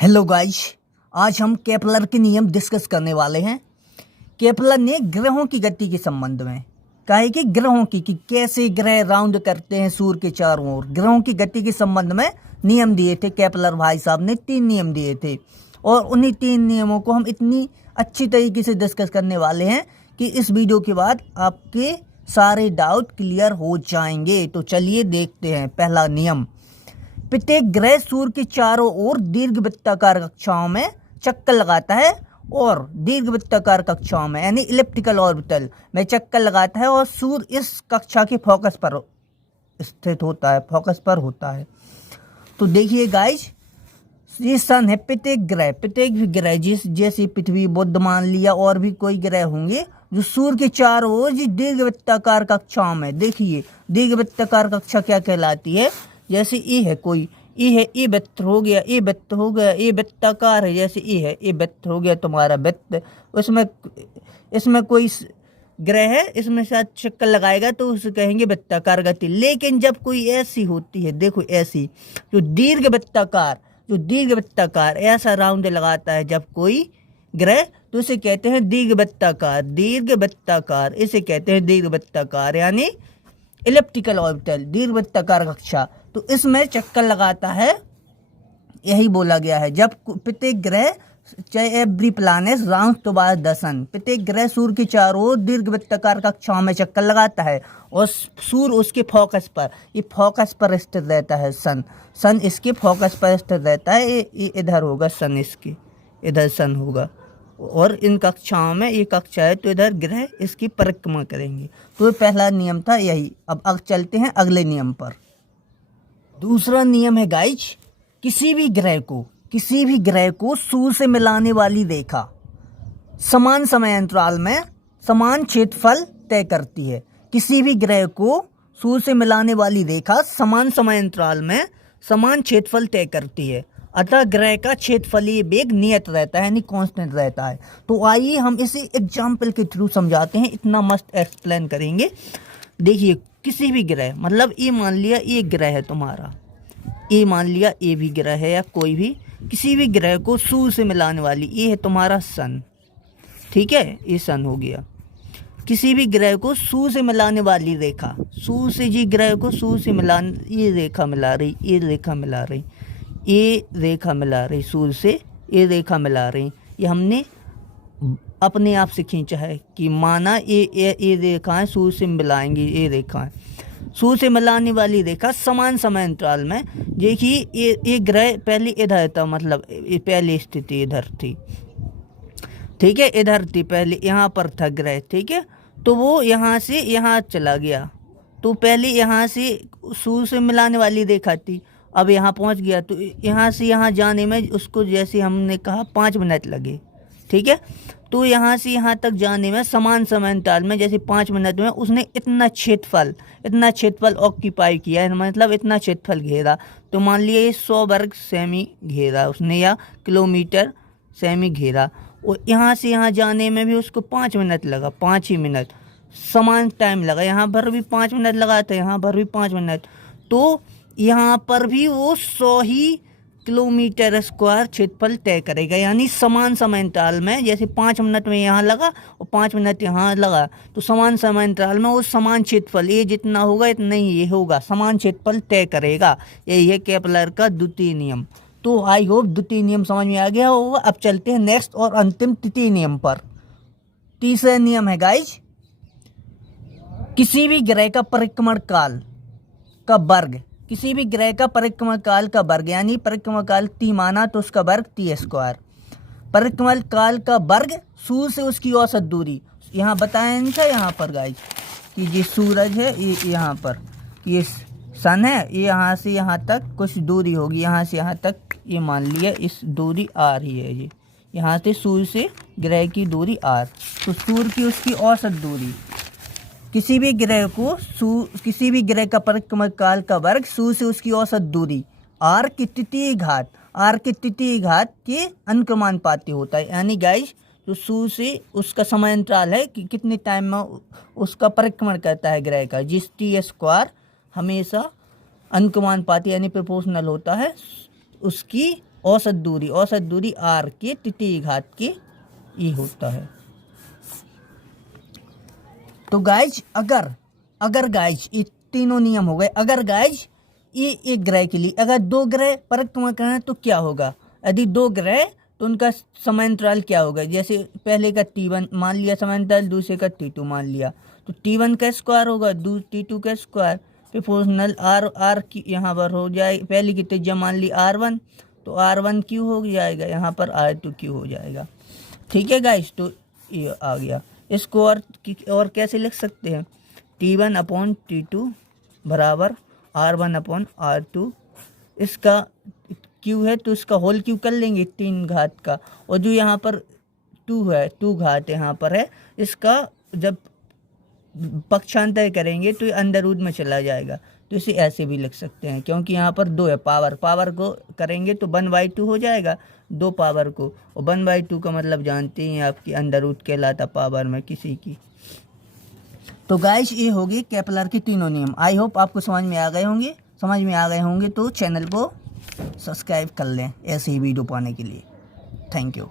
Hello guys, आज हम Kepler के नियम डिस्कस करने वाले हैं। केपलर ने ग्रहों की गति के संबंध में कहा है कि ग्रहों की कि कैसे ग्रह राउंड करते हैं सूर्य के चारों ओर, ग्रहों की गति के संबंध में नियम दिए थे। केपलर भाई साहब ने 3 नियम दिए थे और उन्हीं 3 नियमों को हम इतनी अच्छी तरीके से डिस्कस करने वाले हैं कि इस वीडियो के बाद आपके सारे डाउट क्लियर हो जाएंगे। तो चलिए देखते हैं। पहला नियम, प्रत्येक ग्रह सूर्य के चारों ओर दीर्घवृत्ताकार कक्षाओं में चक्कर लगाता है और दीर्घवृत्ताकार कक्षाओं में यानी इलिप्टिकल ऑर्बिटल में चक्कर लगाता है और सूर्य इस कक्षा के फोकस पर स्थित होता है, फोकस पर होता है। तो देखिए गाइज, ये सन है। प्रत्येक भी ग्रह जैसे पृथ्वी, बुध मान लिया और भी कोई ग्रह होंगे जो सूर्य के चारों ओर दीर्घवृत्ताकार कक्षाओं में, देखिए दीर्घवृत्ताकार कक्षा क्या कहलाती है। जैसे ए है, कोई ए है, ए वृत्त हो गया, ए वृत्त हो गया, ए वृत्ताकार है। जैसे ए है, ए वृत्त हो गया तुम्हारा वृत्त। इसमें कोई ग्रह है, इसमें शायद चक्कर लगाएगा तो उसे कहेंगे वृत्ताकार गति। लेकिन जब कोई ऐसी होती है, देखो ऐसी जो दीर्घवृत्ताकार ऐसा राउंड लगाता है जब कोई ग्रह, तो इसे कहते हैं दीर्घवृत्ताकार। इसे कहते हैं दीर्घवृत्ताकार यानी इलिप्टिकल ऑर्बिटल, दीर्घवृत्ताकार कक्षा। तो इसमें चक्कर लगाता है, यही बोला गया है। जब प्रत्येक ग्रह, चाहे every planet rounds towards the sun, प्रत्येक ग्रह सूर्य के चारों ओर दीर्घवृत्ताकार कक्षाओं में चक्कर लगाता है और सूर्य उसके फोकस पर, ये फोकस पर स्थित रहता है। सन इसके फोकस पर स्थित रहता है। ये इधर होगा सन, इसके इधर सन होगा और इन कक्षाओं में, ये कक्षा है तो इधर ग्रह इसकी परिक्रमा करेंगे। तो ये पहला नियम था यही। अब चलते हैं अगले नियम पर। दूसरा नियम है गाइज, किसी भी ग्रह को सूर्य से मिलाने वाली रेखा समान समय अंतराल में समान क्षेत्रफल तय करती है। किसी भी ग्रह को सूर्य से मिलाने वाली रेखा समान समय अंतराल में समान क्षेत्रफल तय करती है। अतः ग्रह का क्षेत्रफलीय वेग नियत रहता है यानी कांस्टेंट रहता है। तो आइए हम इसे एग्जाम्पल के थ्रू समझाते हैं, इतना मस्त एक्सप्लेन करेंगे। देखिए, किसी भी ग्रह, मतलब ये मान लिया ये ग्रह है तुम्हारा, ये मान लिया ये भी ग्रह है या कोई भी, किसी भी ग्रह को सूर्य से मिलाने वाली, ये है तुम्हारा सन, ठीक है, ये सन हो गया। किसी भी ग्रह को सूर्य से मिलाने वाली रेखा, सूर्य से जी ग्रह को सूर्य से मिलाने, ये रेखा मिला रही, ये रेखा मिला रही, ये रेखा मिला रही, सूर्य से ये रेखा मिला रही। ये हमने अपने आप से खींचा है कि माना ये रेखाएं सूर्य से मिलाएंगी, ये रेखाएं सूर्य से मिलाने वाली रेखा समान समय अंतराल में। देखिए ये ग्रह पहले इधर था, मतलब ये पहली स्थिति इधर थी, ठीक है, इधर थी पहले, यहाँ पर था ग्रह, ठीक है। तो वो यहाँ से यहाँ चला गया, तो पहले यहाँ से सूर्य से मिलाने वाली रेखा थी, अब यहाँ पहुँच गया। तो यहाँ से यहाँ जाने में उसको, जैसे हमने कहा 5 मिनट लगे, ठीक है। तो यहाँ से यहाँ तक जाने में समान समय अंतराल में, जैसे 5 मिनट में उसने इतना क्षेत्रफल ऑक्यूपाई किया है, मतलब इतना क्षेत्रफल घेरा। तो मान लिया ये 100 वर्ग सेमी घेरा उसने या किलोमीटर सेमी घेरा, और यहाँ से यहाँ जाने में भी उसको 5 मिनट लगा, 5 ही मिनट समान टाइम लगा। यहाँ पर भी 5 मिनट लगा था, यहाँ पर भी 5 मिनट। तो यहाँ पर भी वो 100 ही किलोमीटर स्क्वायर क्षेत्रफल तय करेगा, यानी समान समय अंतराल में। जैसे 5 मिनट में यहाँ लगा और 5 मिनट यहाँ लगा, तो समान समय अंतराल में वो समान क्षेत्रफल, ये जितना होगा इतना ही ये होगा, समान क्षेत्रफल तय करेगा। यही है केपलर का द्वितीय नियम। तो आई होप द्वितीय नियम समझ में आ गया होगा। अब चलते हैं नेक्स्ट और अंतिम तृतीय नियम पर। तीसरा नियम है गाइज, किसी भी ग्रह का परिक्रमण काल का वर्ग, किसी भी ग्रह का परिक्रमण काल का वर्ग, यानी परिक्रमण काल T माना तो उसका वर्ग T स्क्वायर। परिक्रमण काल का वर्ग सूर्य से उसकी औसत दूरी, यहाँ बताया था यहाँ पर गाइज कि ये सूरज है, ये यहाँ पर ये सन है, ये यहाँ से यहाँ तक कुछ दूरी होगी, यहाँ से यहाँ तक ये मान लिया इस दूरी R ही है। ये यहाँ से सूर्य से ग्रह की दूरी R, तो सूर्य की उसकी औसत दूरी, किसी भी ग्रह का परिक्रमण काल का वर्ग सूर्य से उसकी औसत दूरी R की तृतीय घात के अनुक्रमानुपाती होता है। यानी गाइस, जो सूर्य से उसका समय अंतराल है कि कितने टाइम में उसका परिक्रमण करता है ग्रह का, जिस T स्क्वायर हमेशा अनुक्रमानुपाती यानी प्रोपोर्शनल होता है उसकी औसत दूरी r की तृतीय घात की e होता है। तो गाइज अगर गाइज ये तीनों नियम हो गए। अगर गाइज ये एक ग्रह के लिए, अगर दो ग्रह परिक्रमा कर रहे हैं तो क्या होगा, यदि दो ग्रह तो उनका समांतराल क्या होगा, जैसे पहले का T1 मान लिया समांतराल, दूसरे का T2 मान लिया, तो T1 का स्क्वायर होगा T2 का स्क्वायर, प्रोपोर्शनल R की यहाँ पर हो जाए, पहले की त्रिज्या मान ली R1 तो R1 क्यू हो जाएगा, यहाँ पर R2 क्यू हो जाएगा। ठीक है गाइस, तो ये आ गया। इसको और कैसे लिख सकते हैं, T1/T2 बराबर R1/R2, इसका क्यू है तो इसका होल क्यू कर लेंगे 3 घात का, और जो यहाँ पर 2 है 2 घात यहाँ पर है, इसका जब पक्षांतर करेंगे तो ये अंडर रूट में चला जाएगा, तो इसे ऐसे भी लिख सकते हैं, क्योंकि यहाँ पर 2 है, पावर को करेंगे तो 1/2 हो जाएगा, 2 पावर को, और 1/2 का मतलब जानते हैं आपकी अंडर रूट कहलाता पावर में किसी की। तो गाइस ये होगी केपलर के तीनों नियम। आई होप आपको समझ में आ गए होंगे, तो चैनल को सब्सक्राइब कर लें ऐसे ही वीडियो पाने के लिए। Thank you.